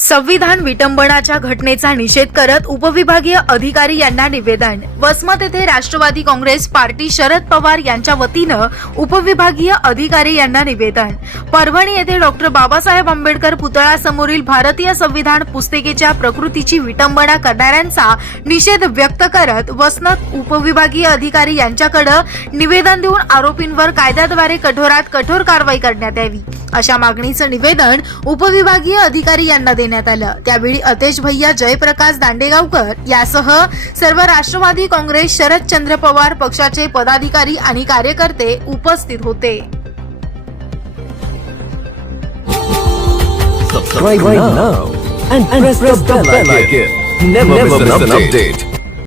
संविधान विटंबनाच्या घटनेचा निषेध करत उपविभागीय अधिकारी यांना निवेदन. वसमत येथे राष्ट्रवादी काँग्रेस पार्टी शरद पवार यांच्या वतीनं उपविभागीय अधिकारी यांना निवेदन. परभणी येथे डॉक्टर बाबासाहेब आंबेडकर पुतळासमोरील भारतीय संविधान पुस्तिकेच्या प्रकृतीची विटंबना करणाऱ्यांचा निषेध व्यक्त करत वसमत उपविभागीय अधिकारी यांच्याकडे निवेदन देऊन आरोपींवर कायद्याद्वारे कठोरात कठोर कारवाई करण्यात यावी. अशा मागणीचं निवेदन उपविभागीय अधिकारी यांना देण्यात आलं त्यावेळी अतेश भैया जयप्रकाश दांडेगावकर यासह सर्व राष्ट्रवादी काँग्रेस शरदचंद्र पवार पक्षाचे पदाधिकारी आणि कार्यकर्ते उपस्थित होते subscribe now and, press, the bell icon. Never, miss an update.